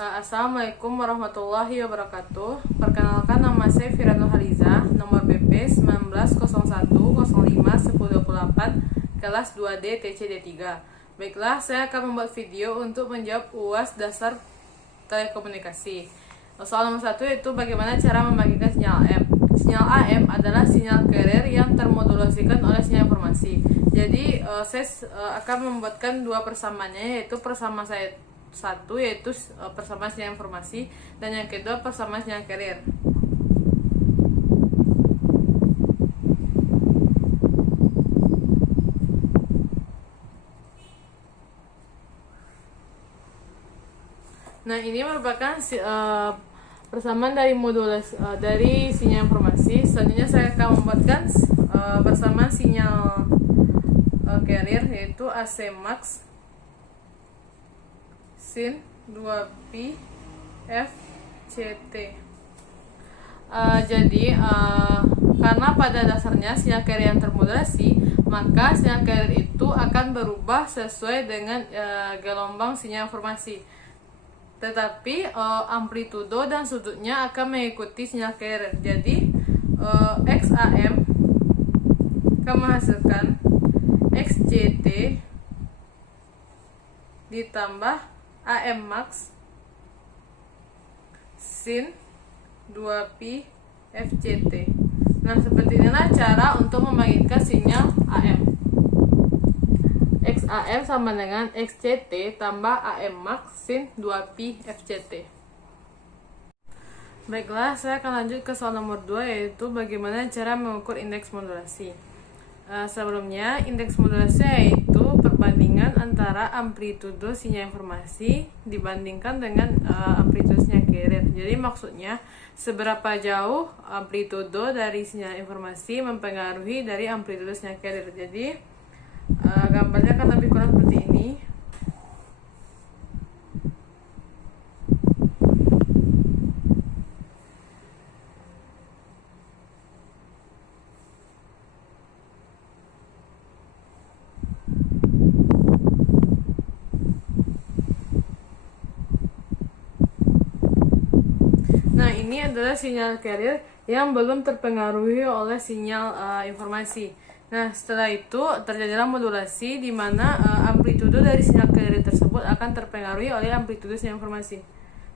Assalamualaikum warahmatullahi wabarakatuh. Perkenalkan, nama saya Fira Nurhaliza, nomor BP 1901051028, kelas 2D TCD3. Baiklah, saya akan membuat video untuk menjawab UAS dasar telekomunikasi. Soal nomor 1 yaitu bagaimana cara membagikan sinyal AM. Sinyal AM adalah sinyal carrier yang termodulasikan oleh sinyal informasi. Jadi saya akan membuatkan dua persamaannya, yaitu persamaan saya satu yaitu persamaan sinyal informasi, dan yang kedua persamaan sinyal carrier. Nah, ini merupakan persamaan dari dari sinyal informasi. Selanjutnya saya akan membuatkan persamaan sinyal carrier, yaitu AC max sin 2pi FCT. Jadi karena pada dasarnya sinyal carrier yang termodulasi, maka sinyal carrier itu akan berubah sesuai dengan gelombang sinyal informasi. Tetapi amplitudo dan sudutnya akan mengikuti sinyal carrier. Jadi XAM akan menghasilkan XCT ditambah AM max sin 2pi FCT. Nah, seperti inilah cara untuk membangkitkan sinyal AM. XAM sama dengan XCT tambah AM max sin 2pi FCT. Baiklah, saya akan lanjut ke soal nomor 2, yaitu bagaimana cara mengukur indeks modulasi. Sebelumnya, indeks modulasi yaitu perbandingan antara amplitudo sinyal informasi dibandingkan dengan amplitudo sinyal carrier. Jadi maksudnya seberapa jauh amplitudo dari sinyal informasi mempengaruhi dari amplitudo sinyal carrier. Jadi gambarnya akan lebih kurang seperti ini. Nah, ini adalah sinyal carrier yang belum terpengaruhi oleh sinyal informasi. Nah, setelah itu terjadilah modulasi di mana amplitudo dari sinyal carrier tersebut akan terpengaruhi oleh amplitudo sinyal informasi.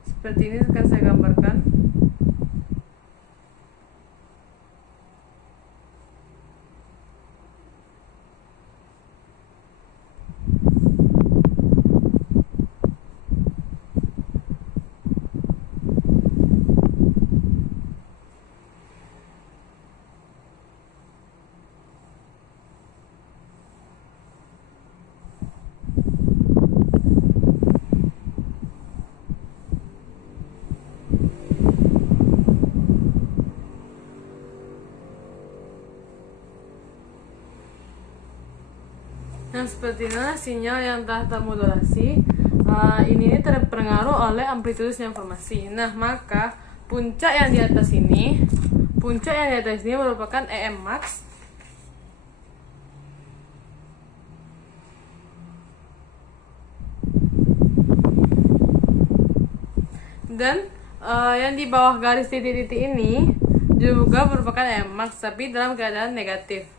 Seperti ini akan saya gambarkan. Nah, seperti inilah sinyal yang telah termodulasi. Ini terpengaruh oleh amplitudo sinyal informasi. Nah, maka puncak yang di atas ini merupakan EM max. Dan yang di bawah garis titik-titik ini juga merupakan EM max, tapi dalam keadaan negatif.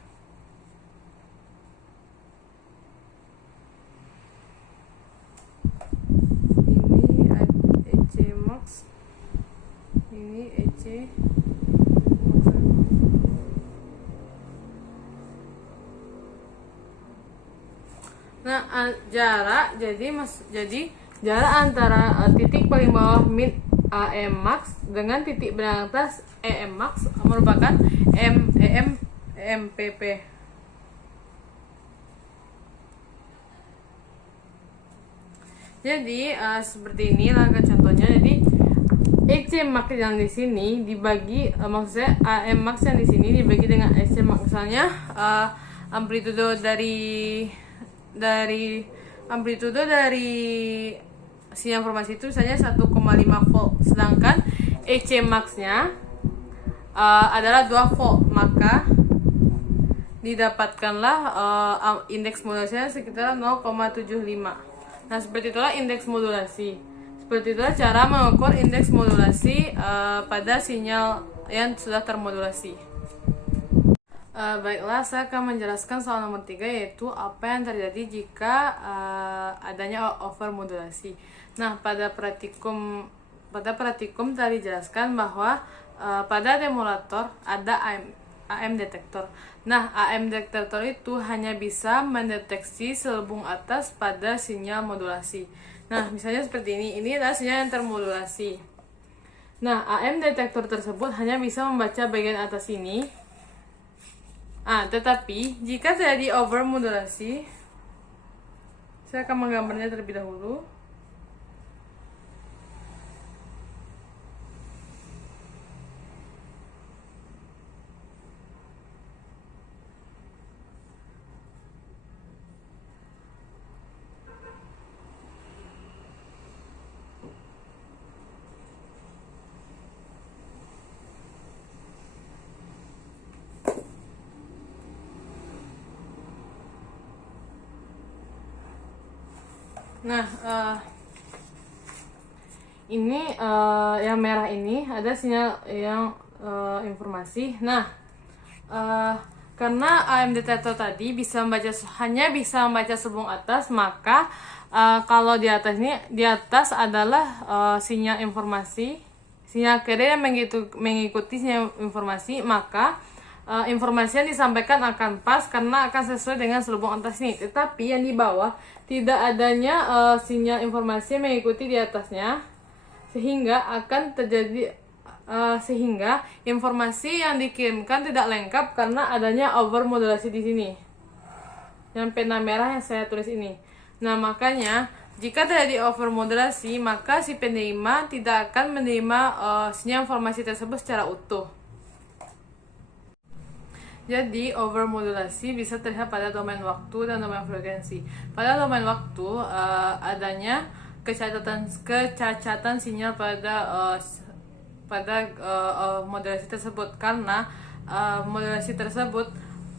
Ini EC. Nah, jarak jarak antara titik paling bawah min AM max dengan titik paling atas EM max merupakan MPP. Jadi seperti ini langkah contohnya. Jadi EC max yang di sini dibagi, maksudnya AM max yang di sini dibagi dengan EC max. Misalnya amplitudo dari sinyal informasi itu misalnya 1,5 volt, sedangkan EC max-nya adalah 2 volt, maka didapatkanlah indeks modulasinya sekitar 0,75. Nah, seperti itulah indeks modulasi. Seperti itulah cara mengukur indeks modulasi pada sinyal yang sudah termodulasi. Baiklah, saya akan menjelaskan soal nomor 3, yaitu apa yang terjadi jika adanya overmodulasi. Nah, pada praktikum tadi dijelaskan bahwa pada demulator ada AM detektor. Nah, AM detektor itu hanya bisa mendeteksi selubung atas pada sinyal modulasi. Nah, misalnya seperti ini. Ini adalah sinyal yang termodulasi. Nah, AM detektor tersebut hanya bisa membaca bagian atas ini. Tetapi jika terjadi overmodulasi, saya akan menggambarnya terlebih dahulu. Nah, ini yang merah ini ada sinyal yang informasi. Nah, karena AM detektor tadi hanya bisa membaca selubung atas, maka kalau di atas adalah sinyal informasi, sinyal carrier yang mengikuti sinyal informasi, maka informasi yang disampaikan akan pas karena akan sesuai dengan selubung atas ini. Tetapi yang di bawah tidak adanya sinyal informasi yang mengikuti di atasnya, sehingga informasi yang dikirimkan tidak lengkap karena adanya overmodulasi di sini. Yang pena merah yang saya tulis ini. Nah, makanya jika terjadi overmodulasi, maka si penerima tidak akan menerima sinyal informasi tersebut secara utuh. Jadi, overmodulasi bisa terlihat pada domain waktu dan domain frekuensi. Pada domain waktu, adanya kecacatan sinyal pada modulasi tersebut, karena modulasi tersebut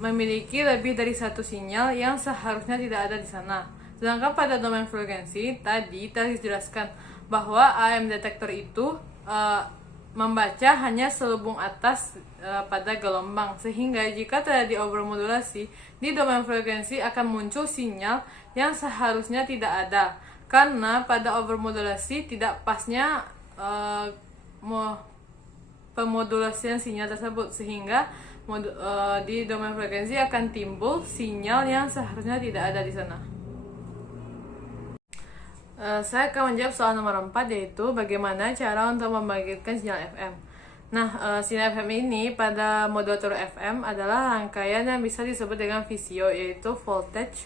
memiliki lebih dari satu sinyal yang seharusnya tidak ada di sana. Sedangkan pada domain frekuensi, tadi dijelaskan bahwa AM detektor itu membaca hanya selubung atas pada gelombang, sehingga jika terjadi overmodulasi di domain frekuensi akan muncul sinyal yang seharusnya tidak ada, karena pada overmodulasi tidak pasnya pemodulasian sinyal tersebut, sehingga di domain frekuensi akan timbul sinyal yang seharusnya tidak ada di sana. Saya akan menjawab soal nomor 4, yaitu bagaimana cara untuk membangkitkan sinyal FM. Nah, sinyal FM ini pada modulator FM adalah rangkaian yang bisa disebut dengan VCO, yaitu voltage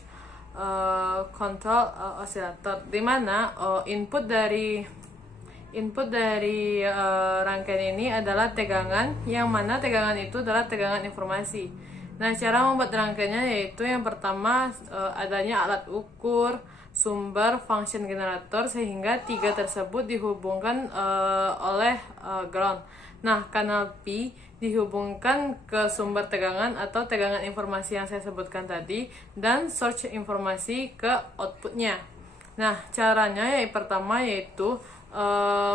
control oscillator, di mana input dari rangkaian ini adalah tegangan, yang mana tegangan itu adalah tegangan informasi. Nah, cara membuat rangkaiannya yaitu yang pertama adanya alat ukur, sumber, function generator, sehingga tiga tersebut dihubungkan oleh ground. Nah, kanal P dihubungkan ke sumber tegangan atau tegangan informasi yang saya sebutkan tadi, dan source informasi ke outputnya. Nah, caranya pertama yaitu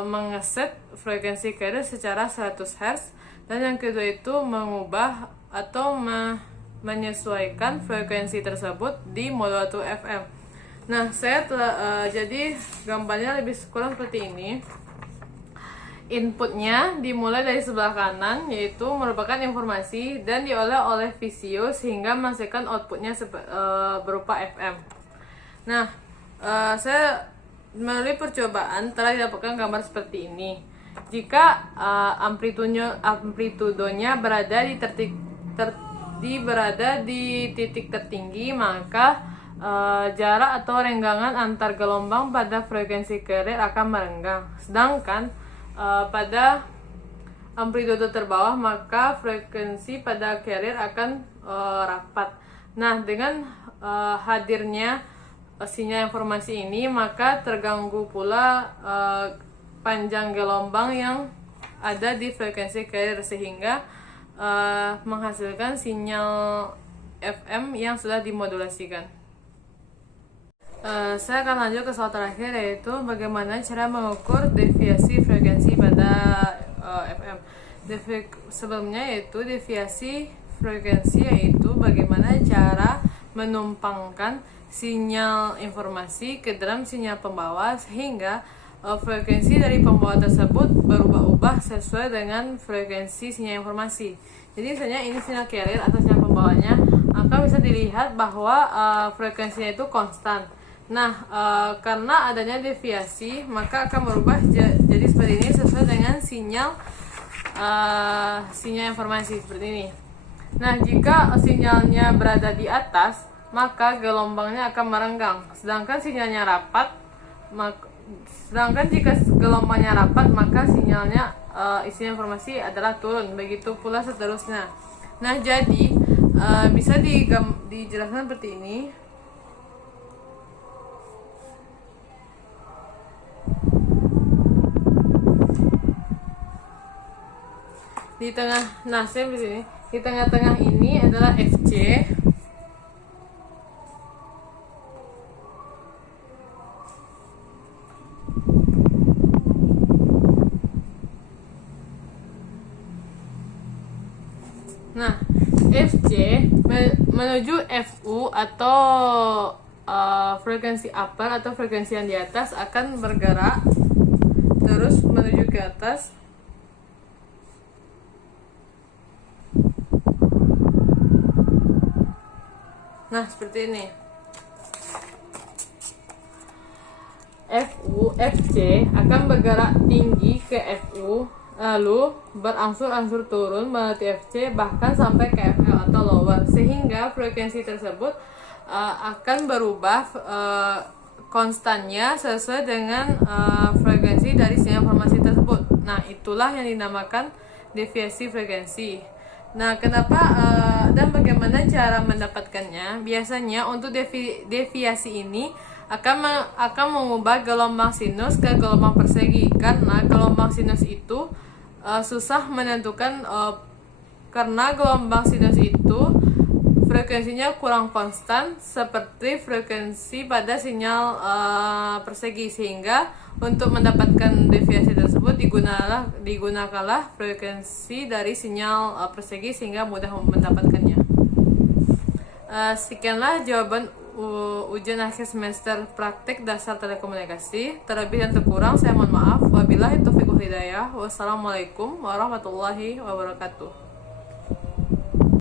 mengeset frekuensi carrier secara 100 Hz, dan yang kedua itu mengubah atau menyesuaikan frekuensi tersebut di modulator FM. Nah, saya telah jadi gambarnya lebih kurang seperti ini. Inputnya dimulai dari sebelah kanan, yaitu merupakan informasi dan diolah oleh VCO sehingga menghasilkan outputnya berupa FM. Nah, saya melalui percobaan telah didapatkan gambar seperti ini. Jika amplitudonya berada di titik tertinggi, maka jarak atau renggangan antar gelombang pada frekuensi carrier akan merenggang. Sedangkan pada amplitudo terbawah, maka frekuensi pada carrier akan rapat. Nah, dengan hadirnya sinyal informasi ini, maka terganggu pula panjang gelombang yang ada di frekuensi carrier, sehingga menghasilkan sinyal FM yang sudah dimodulasikan. Saya akan lanjut ke soal terakhir, yaitu bagaimana cara mengukur deviasi frekuensi pada FM. Sebelumnya yaitu deviasi frekuensi, yaitu bagaimana cara menumpangkan sinyal informasi ke dalam sinyal pembawa sehingga frekuensi dari pembawa tersebut berubah-ubah sesuai dengan frekuensi sinyal informasi. Jadi misalnya ini sinyal carrier atau sinyal pembawanya, maka bisa dilihat bahwa frekuensinya itu konstan. Nah, karena adanya deviasi, maka akan berubah jadi seperti ini sesuai dengan sinyal informasi seperti ini. Nah, jika sinyalnya berada di atas, maka gelombangnya akan merenggang. Sedangkan jika gelombangnya rapat, maka sinyalnya isi informasi adalah turun. Begitu pula seterusnya. Nah, jadi bisa dijelaskan seperti ini. Di tengah-tengah ini adalah FC. Nah, FC menuju FU atau frekuensi upper atau frekuensi yang di atas akan bergerak terus menuju ke atas. Nah, seperti ini. FC akan bergerak tinggi ke FU, lalu berangsur-angsur turun melewati FC bahkan sampai ke FL atau lower, sehingga frekuensi tersebut akan berubah konstannya sesuai dengan frekuensi dari sinyal informasi tersebut. Nah, itulah yang dinamakan deviasi frekuensi. Nah, kenapa dan bagaimana cara mendapatkannya? Biasanya untuk deviasi ini akan mengubah gelombang sinus ke gelombang persegi, karena gelombang sinus itu susah menentukan, karena gelombang sinus itu frekuensinya kurang konstan seperti frekuensi pada sinyal persegi, sehingga untuk mendapatkan deviasi tersebut digunakanlah frekuensi dari sinyal persegi sehingga mudah mendapatkannya. Sekianlah jawaban ujian akhir semester praktek dasar telekomunikasi. Terlebih dan terkurang saya mohon maaf. Wabillahi taufiq wal hidayah. Wassalamualaikum warahmatullahi wabarakatuh.